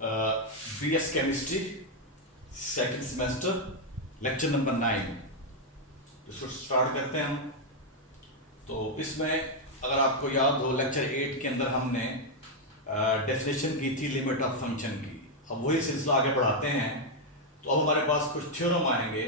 BS chemistry second semester lecture number 9। इसको start करते हैं हम। तो इसमें अगर आपको याद हो लेक्चर 8 के अंदर हमने डेफिनेशन की थी लिमिट ऑफ फंक्शन की। अब वही सिलसिला आगे बढ़ाते हैं। तो अब हमारे पास कुछ थ्योरम आएंगे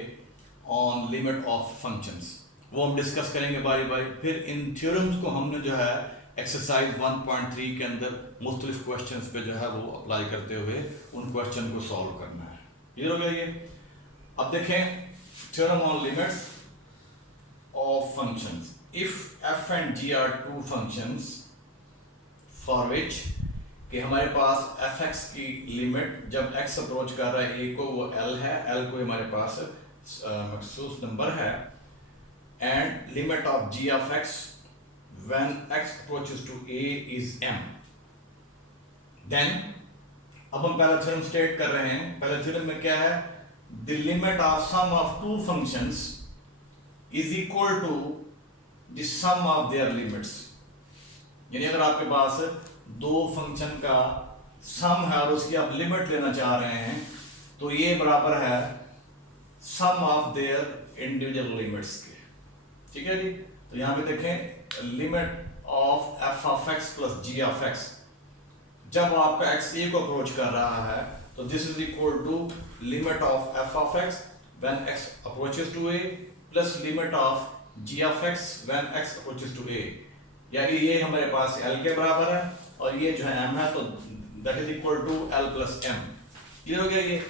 ऑन लिमिट ऑफ फंक्शंस, वो हम डिस्कस करेंगे बारी बारी। फिर इन थ्योरम्स को हमने जो है एक्सरसाइज 1.3 के अंदर मुख्तलिफ क्वेश्चंस पे जो है वो अप्लाई करते हुए उन क्वेश्चन को सॉल्व करना है। क्लियर हो गया ये? अब देखें theorem on limits of functions. If f and g are two functions for which कि हमारे पास एफ एक्स की लिमिट जब एक्स अप्रोच कर रहा है ए को, वो एल है, एल को हमारे पास मखसूस नंबर है, and limit of ji of x when x approaches to a is m, then अब हम पहला थ्योरम स्टेट कर रहे हैं। पहले थ्योरम में क्या है? the limit of sum of two functions is equal to the sum of their limits। यानी अगर आपके पास दो फंक्शन का सम है और उसकी आप लिमिट लेना चाह रहे हैं तो ये बराबर है sum of their individual limits के। ठीक है जी? तो यहां पे देखें limit of F of x plus g of x, जब आपका एक्स ए को अप्रोच कर रहा है तो this is equal to limit of F of x when x approaches to A plus limit of ji of x when x approaches to A. यानी ये हमारे पास एल के बराबर है और ये जो है एम है, तो that is equal to l plus m. Clear हो गया ये?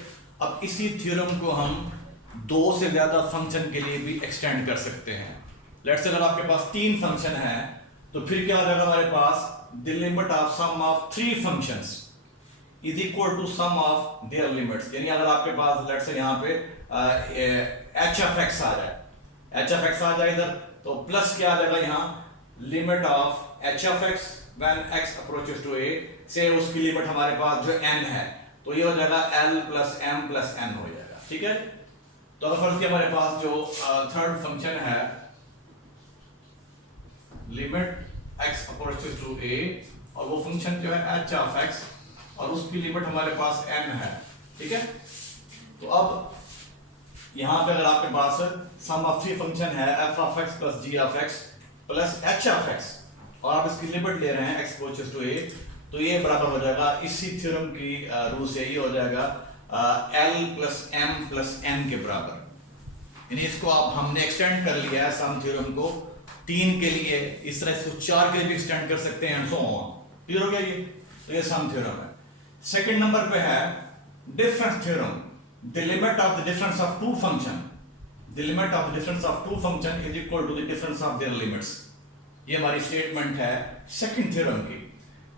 अब इसी थ्योरम को हम दो से ज्यादा फंक्शन के लिए भी एक्सटेंड कर सकते हैं। लेट्स से अगर आपके पास तीन फंक्शन है तो फिर क्या हो जाएगा हमारे पास? The limit of sum of three functions is equal to sum of their limits. यानी अगर आपके पास लेट्स से यहाँ पे एच ऑफ एक्स आ जाए, एच ऑफ एक्स आ जाए इधर, तो प्लस क्या आ जाएगा यहाँ? Limit of H of x when x approaches to A से उसकी लिमिट हमारे पास जो n है तो ये हो जाएगा l plus m plus n हो जाएगा। ठीक है? तो अगर फर्स्ट हमारे पास जो थर्ड फंक्शन है limit x approaches to a और वो फंक्शन जो है h ऑफ x और उसकी लिमिट हमारे पास n है। ठीक है? तो अब यहां पे अगर आपके पास सम ऑफ थ्री फंक्शन है f of x plus g of x plus h of x और आप इसकी लिमिट ले रहे हैं x अप्रोचेस टू a, तो ये बराबर हो जाएगा इसी थ्योरम की रूल से ये हो जाएगा l plus m plus n के बराबर। यानी इसको आप हमने एक्सटेंड कर लिया है सम थ्योरम को तीन के लिए, इस तरह इसको चार के लिए भी एक्सटेंड कर सकते हैं एंड सो ऑन। क्लियर हो गया ये? तो ये सम थ्योरम है। सेकंड नंबर पे है difference theorem. The limit of the difference of two function, the limit of the difference of two function is equal to the difference of their limits. ये हमारी स्टेटमेंट है second theorem की।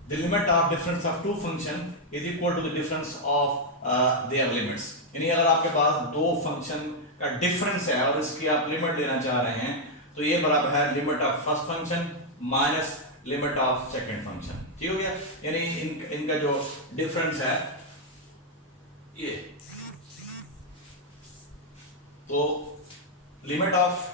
The limit of difference of two function is equal to the difference of their limits. यानी अगर आपके पास दो function का difference है और इसकी आप लिमिट लेना चाह रहे हैं तो ये बराबर है limit of first function minus limit of second function. ठीक हो गया? यानी इनका जो डिफरेंस है ये, तो limit of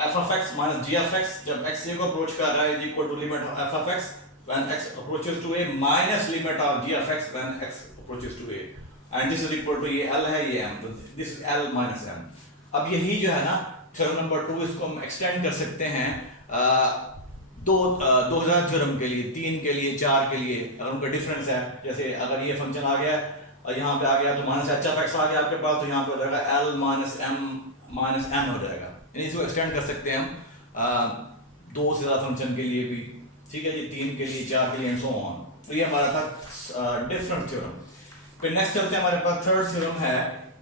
F of x minus g of x जब एक्स ए को अप्रोच कर रहा है is equal to limit of F of x when x approaches to a minus limit of ji of x when x approaches to a, and this is equal to ये l है ये m, तो this is l minus m. अब यही जो है ना theorem number 2, इसको हम एक्सटेंड कर सकते हैं दो थ्योरम के लिए, तीन के लिए, चार के लिए। अगर उनका डिफरेंस है, जैसे अगर ये फंक्शन आ गया और यहाँ पे आ गया तो माइनस एच ऑफ एक्स आ गया आपके पास, तो यहाँ पे हो जाएगा एल माइनस एम हो जाएगा। यानी इसको एक्सटेंड कर सकते हैं हम दो से ज्यादा फंक्शन के लिए भी। ठीक है जी? तीन के लिए, चार के लिए एंड सो ऑन। तो ये हमारा था डिफरेंट थ्योरम। फिर नेक्स्ट चलते हैं, हमारे पास थर्ड थ्योरम है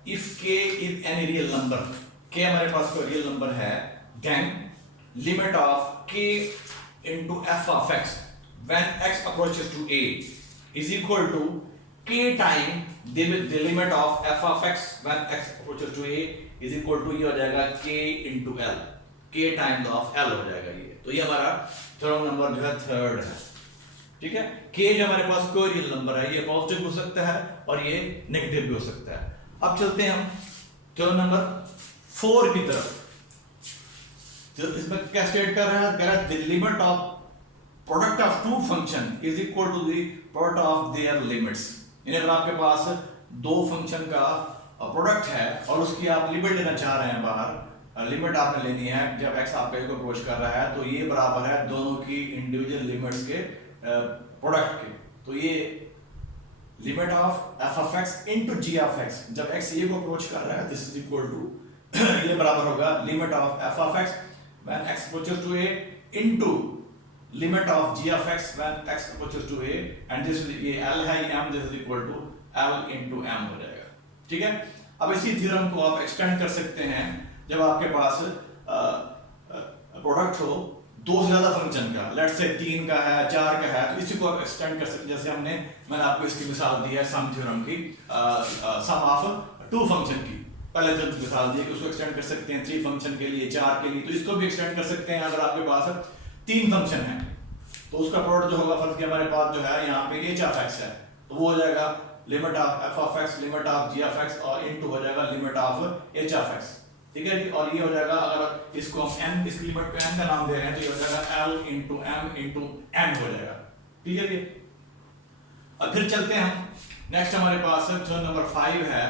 if k is any real number. k हमारे पास कोई रियल नंबर है, then limit of k into f of x when x approaches to a is equal to k time the limit of f of x when x approaches to a is equal to ये हो जाएगा k into l, k times of l हो जाएगा ये। तो ये हमारा theorem number जो है थर्ड है। ठीक है? k जो हमारे पास कोई रियल नंबर है, ये पॉजिटिव हो सकता है और ये नेगेटिव भी हो सकता है। अब चलते हैं हम थ्योरम नंबर 4 की तरफ। तो इसमें क्या स्टेट कर रहा है? कह रहा है the limit of product of two function is equal to the product of their limits. यानी अगर आपके पास दो फंक्शन का प्रोडक्ट है और उसकी आप लिमिट लेना चाह रहे हैं बाहर, लिमिट आपने लेनी है जब x आपका को अप्रोच कर रहा है, तो ये बराबर है दोनों की इंडिविजुअल लिमिट्स के प्रोडक्ट के। तो ये limit of f of x into g of x, जब x ये को अप्रोच कर रहा है दिस इज इक्वल टू ये बराबर होगा limit of f of x when x approaches to a into limit of g of x when x approaches to a, and this ये l है ये m, this is equal to l into m हो जाएगा। ठीक है, अब इसी theorem को आप एक्सटेंड कर सकते हैं जब आपके पास प्रोडक्ट हो दो से ज्यादा फंक्शन का, लेट्स से 3 का है 4 का है, तो इसी को आप एक्सटेंड कर सकते हैं। जैसे मैंने आपको इसकी मिसाल दी है सम थ्योरम की, सम ऑफ 2 फंक्शन की, पहले जब मिसाल दी कि उसको एक्सटेंड कर सकते हैं 3 फंक्शन के लिए 4 के लिए, तो इसको भी एक्सटेंड कर सकते हैं। अगर आपके पास 3 फंक्शन है तो उसका प्रोडक्ट जो होगा, फर्स्ट के हमारे पास जो है यहाँ पे h ऑफ x है, तो वो हो जाएगा limit of f of x limit of g of x और इनटू हो जाएगा limit of h of x। ठीक है जी, और ये हो जाएगा, अगर इसको हम n, इसकी लिमिट को n का नाम दे रहे हैं, तो ये हो जाएगा l into m into n हो जाएगा। ठीक है जी, अब फिर चलते हैं हम नेक्स्ट, हमारे पास जो नंबर 5 है,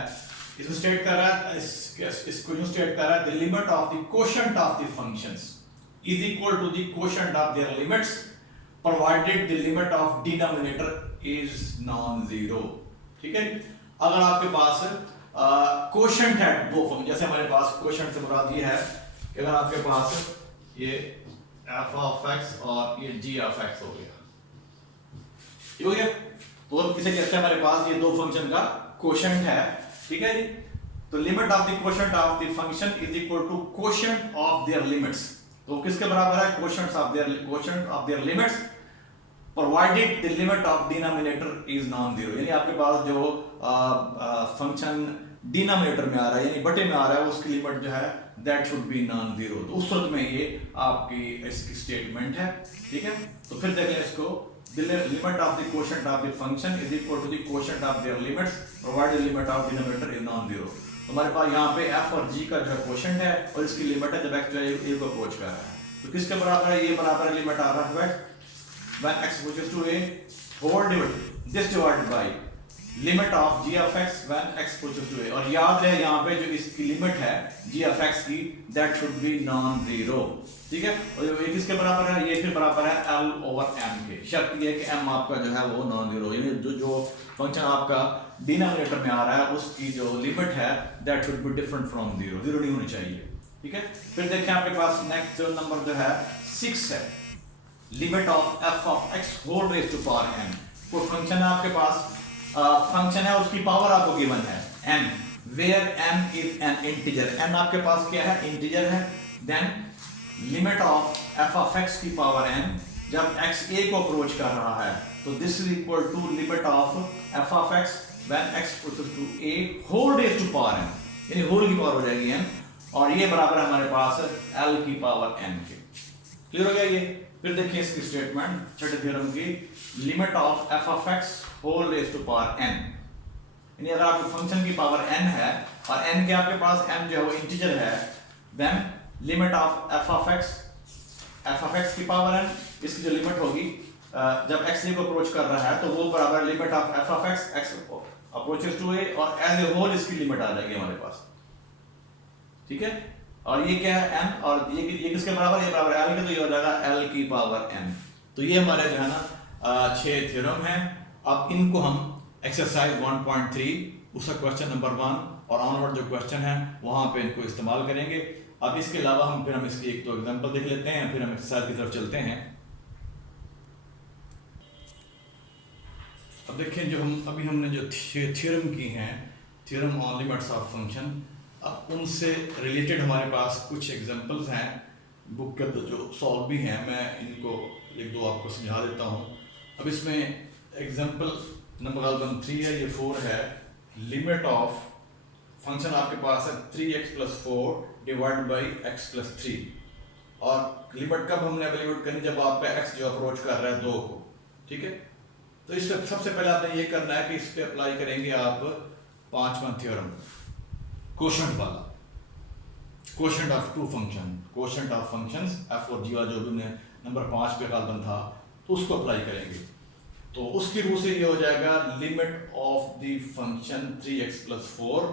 इसमें स्टेट कर रहा है, इसको यूं स्टेट कर रहा है, the limit of the quotient of the functions is equal to the quotient of their limits provided the limit of denominator is non zero. ठीक है, अगर आपके पास कोशेंट है दो फंक्शन, जैसे हमारे पास कोशेंट से मुराद ये है कि अगर आपके पास ये f ऑफ x और ये g ऑफ x हो गया, ठीक हो गया, तो किसे कहते हैं, हमारे पास ये दो फंक्शन का कोशेंट है। ठीक है जी, तो limit of the quotient of the function is equal to quotient of their limits, तो किसके बराबर है, quotient of their limits provided the limit of denominator is non zero. यानी आपके पास जो फंक्शन डिनोमिनेटर में आ रहा है यानी बटे में आ रहा है, उसकी लिमिट जो है that should be non zero, तो उस वक्त में ये आपकी इसकी स्टेटमेंट है। ठीक है, तो फिर देखें इसको, the limit of the quotient of the function is equal to the quotient of their limits provided the limit of denominator is non-zero। तो हमारे पास यहाँ पे f और g का जो है क्वोशंट है और इसकी लिमिट है जब x जो है a को अप्रोच कर रहा है, तो किसके बराबर है, ये बराबर है limit r of x when x approaches to a whole divided this divided by limit of g of x when x approaches to a, और याद रहे यहाँ पे जो इसकी लिमिट है g of x की that should be non zero। ठीक है, और ये किसके बराबर है, ये फिर बराबर है l ओवर m के, शर्त ये है कि m आपका जो है वो नॉन जीरो, यानी जो फंक्शन आपका डिनोमिनेटर में आ रहा है उसकी जो लिमिट है that should be different from zero, zero नहीं होनी चाहिए। ठीक है, फिर देखें आपके पास नेक्स्ट जो नंबर जो है 6 है, limit of f of x whole raise to power n। कोई फंक्शन है आपके पास, फंक्शन है उसकी पावर आपको गिवन है n, where n is an integer, n आपके पास क्या है, इंटीजर है, then limit of f of x की पावर n जब x a को अप्रोच कर रहा है, तो this is equal to limit of f of x when x approaches to a whole raise to power n, यानी whole की power हो जाएगी n, और ये बराबर है हमारे पास l की पावर n के। क्लियर हो गया ये। फिर देखिए इसकी स्टेटमेंट छठे थ्योरम की, limit of f of x whole raise to power n, यानी अगर आपके फंक्शन की पावर n है और n के आपके पास n जो है वो इंटीजर है, then limit of f of x की पावर n, इसकी जो लिमिट होगी जब x को अप्रोच कर रहा है तो वो बराबर limit of f of x approaches to a, और एज ए होल इसकी लिमिट आ जाएगी हमारे पास। ठीक है, और ये क्या है n, और ये किसके बराबर, ये बराबर l के, तो ये हो जाएगा l की पावर n। तो ये हमारे जो है ना 6 थ्योरम हैं। अब इनको हम एक्सरसाइज 1.3 उसका क्वेश्चन नंबर 1 और ऑनवर्ड जो क्वेश्चन है वहां पे इनको इस्तेमाल करेंगे। अब इसके अलावा हम इसकी एक तो एग्जांपल देख लेते हैं, फिर हम एक्सरसाइज की तरफ चलते हैं। अब देखें जो हमने जो थ्योरम की हैं, theorem on limits of function, अब उनसे रिलेटेड हमारे पास कुछ एग्जांपल्स हैं बुक के जो सॉल्व भी हैं, मैं इनको एक दो आपको समझा देता हूँ। अब इसमें एग्जांपल नंबर 3 है, ये 4 है, लिमिट ऑफ फंक्शन आपके पास है 3x + 4 डिवाइड बाई x + 3, और लिमिट कब हमने एवेल्यूएट करनी, जब आपका x जो अप्रोच कर रहा है 2 को। ठीक है, तो इस पे सबसे पहले आपने ये करना है कि इस पे अप्लाई करेंगे आप 5वां थ्योरम, कोशेंट वाला, quotient of 2 function, quotient of functions f और g वाला जो भी हमने नंबर 5 पे गालबन था, तो उसको अप्लाई करेंगे। तो उसकी रूल से ये हो जाएगा limit of the function 3x + 4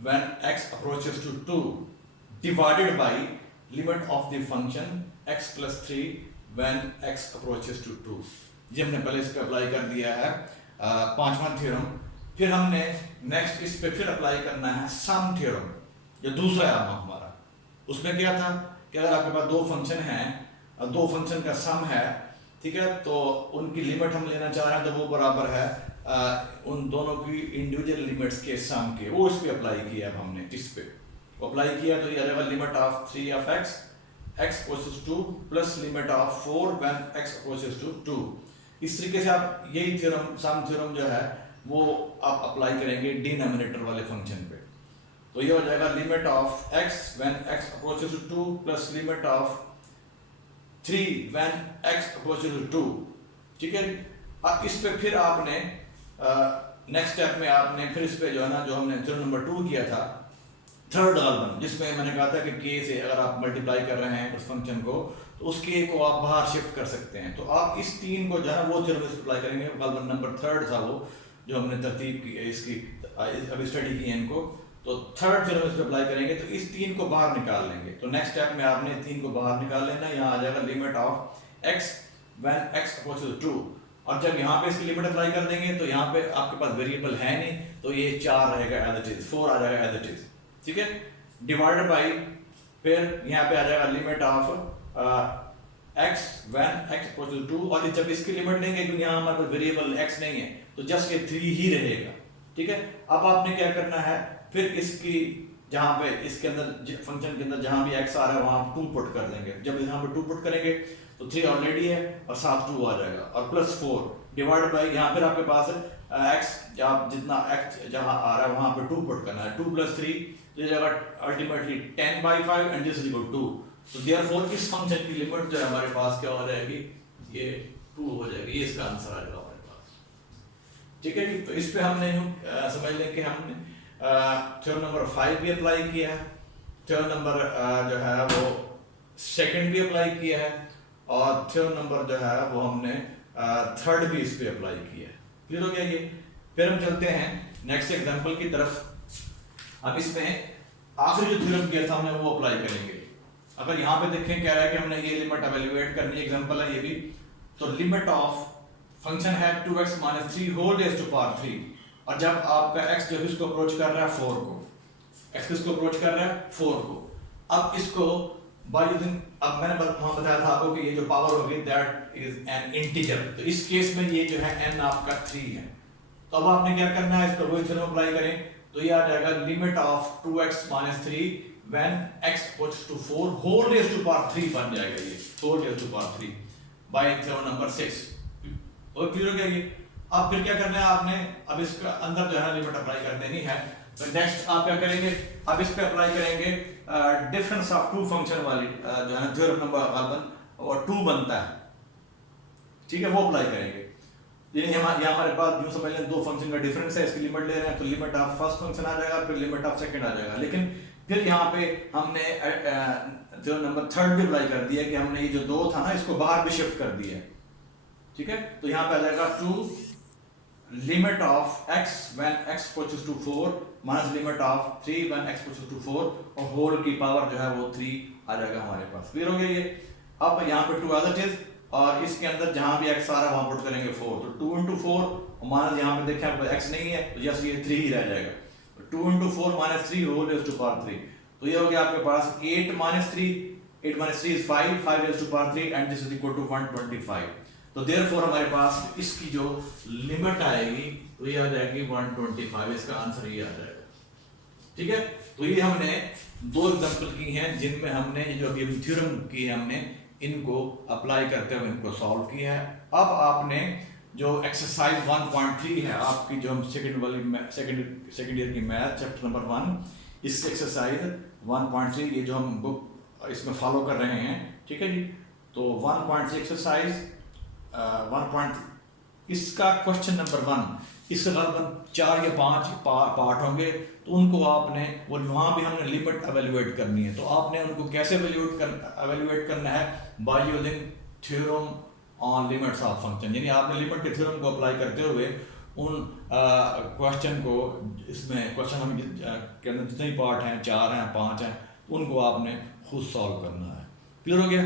when x approaches to 2 divided by limit of the function x + 3 when x approaches to 2। ये हमने पहले इस पे अप्लाई कर दिया है पांचवा थ्योरम। फिर हमने नेक्स्ट इस पे फिर अप्लाई करना है सम थ्योरम, जो दूसरा है हमारा। उसमें क्या था कि अगर आपके पास दो फंक्शन हैं, दो फंक्शन का सम है, ठीक है, तो उनकी लिमिट हम लेना चाह रहे हैं, तो वो बराबर है उन दोनों की इंडिविजुअल लिमिट्स के सम के। वो इस पे अप्लाई किया है हमने, इस पे अप्लाई किया तो ये आ जाएगा limit of 3 of x approaches 2 plus limit of 4 when x approaches to 2। इस तरीके से आप यही थ्योरम सम थ्योरम जो है वो आप अप्लाई करेंगे डिनोमिनेटर वाले फंक्शन पे। तो ये हो जाएगा limit of x when x approaches to 2 plus limit of 3 when x approaches to 2। ठीक है, अब इस पे फिर आपने नेक्स्ट स्टेप में आपने फिर इस पे जो है ना, जो हमने थ्योरम नंबर 2 किया था थर्ड ऑर्डर, जिसमें मैंने कहा था कि k से अगर आप मल्टीप्लाई कर रहे हैं उस फंक्शन को, तो उस k को आप बाहर शिफ्ट कर सकते हैं। तो आप इस 3 को जो है वो थ्योरम अप्लाई करेंगे। ऑर्डर नंबर थर्ड था वो, जो हमने तरतीब की इसकी अभी स्टडी की है इनको, तो थर्ड थ्योरम इस पे अप्लाई करेंगे तो इस 3 को बाहर निकाल लेंगे। तो नेक्स्ट स्टेप में आपने 3 को बाहर निकाल लेना। यहाँ आ जाएगा limit of x when x approaches to 2, और जब यहाँ पे इसकी लिमिट अप्लाई कर देंगे तो यहाँ पे आपके पास वेरिएबल है नहीं, तो ये 4 रहेगा एज इट इज, 4 आ जाएगा एज इट इज। ठीक है, डिवाइडेड बाई फिर यहाँ पे आ जाएगा limit of x when x approaches to 2, और जब इसकी लिमिट लेंगे क्योंकि यहाँ हमारे पास वेरिएबल x नहीं है तो जस्ट ये 3 ही रहेगा। ठीक है, अब आपने क्या करना है, फिर इसकी जहाँ पे इसके अंदर फंक्शन के अंदर जहाँ भी x आ रहा है वहाँ 2 पुट कर देंगे। जब यहाँ पे 2 पुट करेंगे तो 3 ऑलरेडी है और साथ 2 आ जाएगा, और प्लस 4 डिवाइड बाई यहाँ फिर आपके पास x जहाँ जितना x जहाँ आ रहा है वहाँ पे 2 पुट करना है। 2 + 3 तो ये जाएगा ultimately 10/5 and this is equal to 2। तो देयरफॉर इस फंक्शन की लिमिट जो है हमारे पास क्या हो जाएगी, ये 2 हो जाएगी। ये इसका आंसर आ जाएगा हमारे पास। ठीक है जी, तो इस पे हमने समझ लें कि हमने थ्योरम नंबर 5 भी अप्लाई किया है, थ्योरम नंबर जो है वो सेकंड भी अप्लाई किया है, और थ्योरम नंबर जो है वो हमने थर्ड भी इस पे अप्लाई किया है। क्लियर हो गया ये। फिर हम चलते हैं नेक्स्ट एग्जांपल की तरफ। अब इसमें आखिरी जो थ्योरम किया था हमने वो अप्लाई करेंगे। अगर यहाँ पे देखें कह रहा है कि हमने ये लिमिट एवेल्युएट करनी है, एग्जांपल है ये भी, तो लिमिट ऑफ फंक्शन है 2x - 3 whole raise to power 3, और जब आपका x जब इसको अप्रोच कर रहा है 4 को, x किसको अप्रोच कर रहा है 4 को, अब इसको बाय यूजिंग, अब मैंने वहां बताया था आपको कि ये जो पावर होगी दैट इज एन इंटीजर, तो इस केस में ये जो है n आपका 3 है। तो अब आपने क्या करना है, इस पर वही थ्योरम अप्लाई करें तो ये आ जाएगा limit of 2x - 3 when x approaches to 4 whole raise to power 3 बन जाएगा, ये whole raise to power 3 by theorem number 6। और क्लियर हो गया ये। अब फिर क्या करना है आपने, अब इसका अंदर जो है लिमिट अप्लाई कर देनी है। तो नेक्स्ट आप क्या करेंगे, अब इस पे अप्लाई करेंगे डिफरेंस ऑफ टू फंक्शन वाली जो है थ्योरम नंबर और 2 बनता है। ठीक है, वो अप्लाई करेंगे। ये हमारे पास यूं समझ लें दो फंक्शन का डिफरेंस है, इसकी लिमिट ले रहे हैं, तो लिमिट ऑफ फर्स्ट फंक्शन आ जाएगा, फिर लिमिट ऑफ सेकंड आ जाएगा। लेकिन फिर यहाँ पे हमने थ्योरम नंबर थर्ड भी अप्लाई कर दिया कि हमने ये जो 2 था ना इसको बाहर भी शिफ्ट कर दिया है। ठीक है, तो यहाँ पे आ जाएगा 2 limit of x when x approaches to 4 minus limit of 3 when x approaches to 4, और होल की पावर जो है वो 3 आ जाएगा हमारे पास। क्लियर हो गया ये। अब यहाँ पे 2 एज इट इज, और इसके अंदर जहां भी x आ रहा है वहां पुट करेंगे 4, तो 2 × 4, और माइनस यहाँ पे देखें आपको x नहीं है तो जस्ट ये 3 ही रह जाएगा, तो 2 × 4 - 3 होल रेज़ टू पावर 3, तो ये हो गया आपके पास 8 - 3, 8 - 3 is 5, 5 raise to power 3 and this is equal to 125। तो देयरफॉर हमारे पास इसकी जो लिमिट आएगी तो ये आ जाएगी 125, इसका आंसर ये आ जाएगा। ठीक है, तो ये हमने 2 एग्जांपल की हैं जिनमें हमने जो अभी थ्योरम की है हमने इनको अप्लाई करते हुए इनको सॉल्व किया है। अब आपने जो एक्सरसाइज 1.3 है आपकी, जो हम सेकंड ईयर की मैथ चैप्टर नंबर 1, इस एक्सरसाइज 1.3 ये जो हम बुक इसमें फॉलो कर रहे हैं। ठीक है जी, तो 1.3 एक्सरसाइज 1. इसका क्वेश्चन नंबर 1, इससे लगभग 4 या 5 पार्ट होंगे, तो उनको आपने वहाँ भी हमने लिमिट एवेल्युएट करनी है। तो आपने उनको कैसे एवेल्युएट करना है, by using theorem on limits of function, यानी आपने लिमिट के थ्योरम को अप्लाई करते हुए उन क्वेश्चन को, इसमें क्वेश्चन हम के अंदर जितने ही पार्ट हैं, 4 हैं 5 हैं, उनको आपने खुद सॉल्व करना है। क्लियर हो गया?